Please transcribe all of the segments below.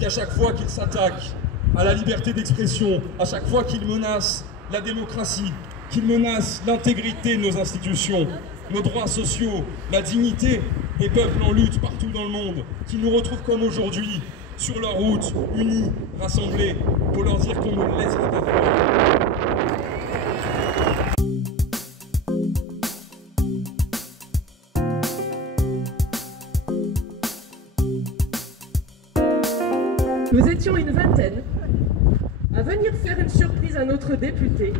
qu'à chaque fois qu'il s'attaque à la liberté d'expression, à chaque fois qu'il menace la démocratie, qu'il menace l'intégrité de nos institutions, nos droits sociaux, la dignité des peuples en lutte partout dans le monde, qui nous retrouvent comme aujourd'hui, sur leur route, unis, rassemblés, pour leur dire qu'on ne le laissera pas faire. Nous étions une vingtaine à venir faire une surprise à notre député,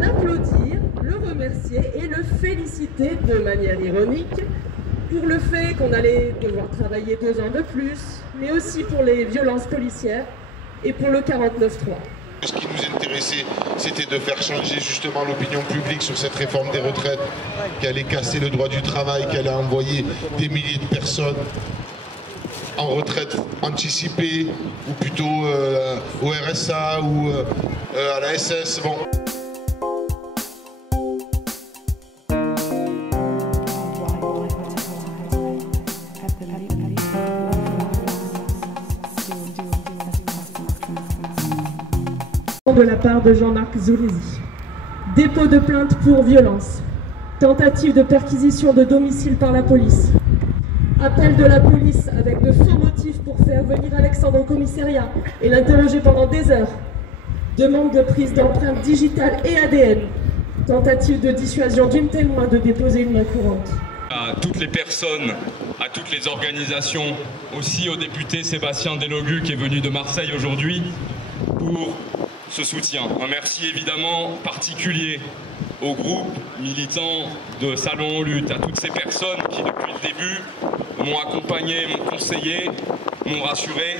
l'applaudir, le remercier et le féliciter de manière ironique pour le fait qu'on allait devoir travailler 2 ans de plus, mais aussi pour les violences policières et pour le 49.3. Ce qui nous intéressait, c'était de faire changer justement l'opinion publique sur cette réforme des retraites, qui allait casser le droit du travail, qui allait envoyer des milliers de personnes en retraite anticipée, ou plutôt au RSA ou à la SS. Bon. De la part de Jean-Marc Zulesi. Dépôt de plainte pour violence. Tentative de perquisition de domicile par la police. Appel de la police avec de faux motifs pour faire venir Alexandre au commissariat et l'interroger pendant des heures. Demande de prise d'empreintes digitales et ADN. Tentative de dissuasion d'une témoin de déposer une main courante. À toutes les personnes, à toutes les organisations, aussi au député Sébastien Delogu qui est venu de Marseille aujourd'hui pour ce soutien. Un merci évidemment particulier au groupe militant de Salon en lutte, à toutes ces personnes qui depuis le début m'ont accompagné, m'ont conseillé, m'ont rassuré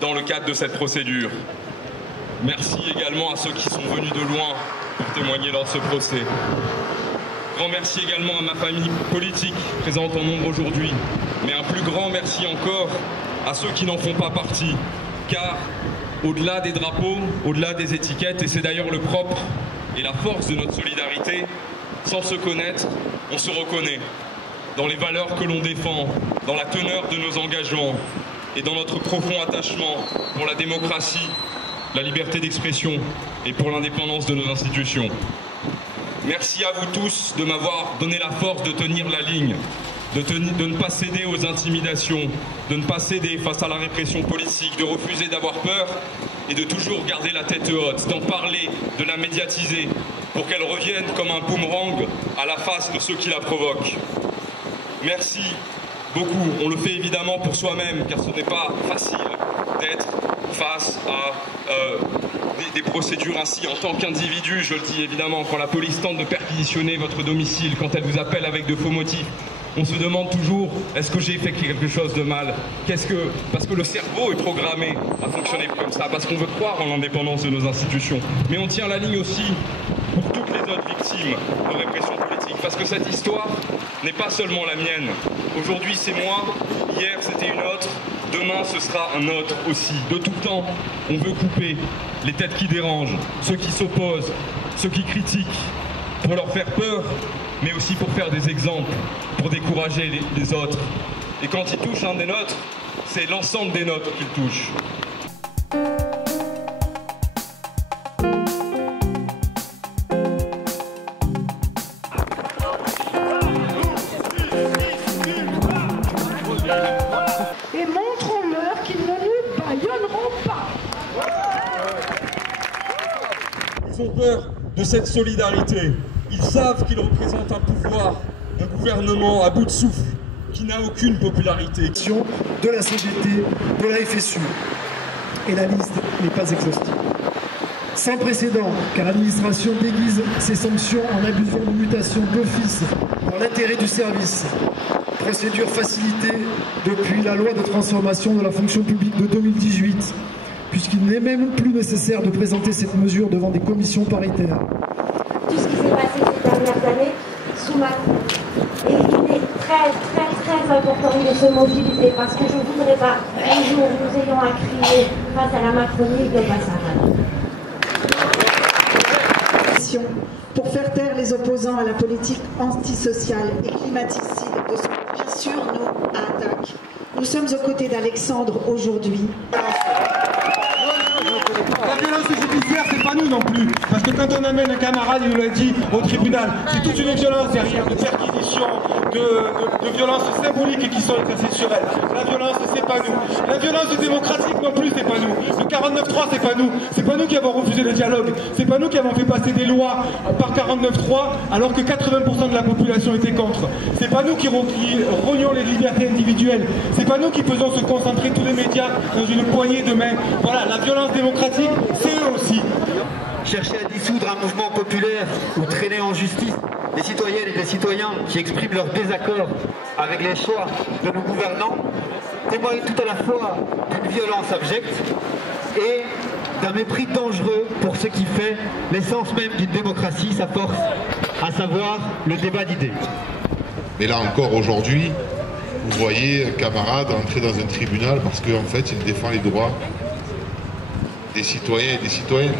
dans le cadre de cette procédure. Merci également à ceux qui sont venus de loin pour témoigner lors de ce procès. Grand merci également à ma famille politique présente en nombre aujourd'hui, mais un plus grand merci encore à ceux qui n'en font pas partie, car au-delà des drapeaux, au-delà des étiquettes, et c'est d'ailleurs le propre et la force de notre solidarité, sans se connaître, on se reconnaît dans les valeurs que l'on défend, dans la teneur de nos engagements et dans notre profond attachement pour la démocratie, la liberté d'expression et pour l'indépendance de nos institutions. Merci à vous tous de m'avoir donné la force de tenir la ligne, de ne pas céder aux intimidations, de ne pas céder face à la répression politique, de refuser d'avoir peur et de toujours garder la tête haute, d'en parler, de la médiatiser, pour qu'elle revienne comme un boomerang à la face de ceux qui la provoquent. Merci beaucoup. On le fait évidemment pour soi-même, car ce n'est pas facile d'être face à des procédures ainsi en tant qu'individu, je le dis évidemment, quand la police tente de perquisitionner votre domicile, quand elle vous appelle avec de faux motifs. On se demande toujours, est-ce que j'ai fait quelque chose de mal? Parce que le cerveau est programmé à fonctionner comme ça, parce qu'on veut croire en l'indépendance de nos institutions. Mais on tient la ligne aussi pour toutes les autres victimes de répression politique, parce que cette histoire n'est pas seulement la mienne. Aujourd'hui c'est moi, hier c'était une autre, demain ce sera un autre aussi. De tout temps, on veut couper les têtes qui dérangent, ceux qui s'opposent, ceux qui critiquent, pour leur faire peur, mais aussi pour faire des exemples, pour décourager les autres. Et quand ils touchent un des nôtres, c'est l'ensemble des nôtres qu'ils touchent. Et montrons-leur qu'ils ne nous bâillonneront pas. Ils ont peur de cette solidarité. Ils savent qu'ils représentent un pouvoir, un gouvernement à bout de souffle, qui n'a aucune popularité. De la CGT, de la FSU. Et la liste n'est pas exhaustive. Sans précédent, car l'administration déguise ses sanctions en abusant de mutations d'office dans l'intérêt du service. Procédure facilitée depuis la loi de transformation de la fonction publique de 2018, puisqu'il n'est même plus nécessaire de présenter cette mesure devant des commissions paritaires. Tout ce qui s'est passé ces dernières années sous Macron. Et il est très important de se mobiliser parce que je ne voudrais pas qu'un jour nous ayons à crier face à la Macronie de Massara. Pour faire taire les opposants à la politique antisociale et climaticide de ce que bien sûr nous attaque. Nous sommes aux côtés d'Alexandre aujourd'hui. La violence judiciaire, c'est pas nous non plus. Parce que quand on amène un camarade, il nous l'a dit, au tribunal, c'est toute une violence derrière, de perquisition, de violences symboliques qui sont exercées sur elle. La violence, c'est pas nous. La violence démocratique non plus, c'est pas nous. Le 49.3, c'est pas nous. C'est pas nous qui avons refusé le dialogue. C'est pas nous qui avons fait passer des lois par 49.3 alors que 80% de la population était contre. C'est pas nous qui rognons les libertés individuelles. C'est pas nous qui faisons se concentrer tous les médias dans une poignée de main. Voilà, la violence démocratique, c'est eux aussi. Chercher à dissoudre un mouvement populaire ou traîner en justice des citoyennes et des citoyens qui expriment leur désaccord avec les choix de nos gouvernants témoigne tout à la fois d'une violence abjecte et d'un mépris dangereux pour ce qui fait l'essence même d'une démocratie, sa force, à savoir le débat d'idées. Mais là encore aujourd'hui, vous voyez un camarade entrer dans un tribunal parce qu'en fait il défend les droits des citoyens et des citoyennes.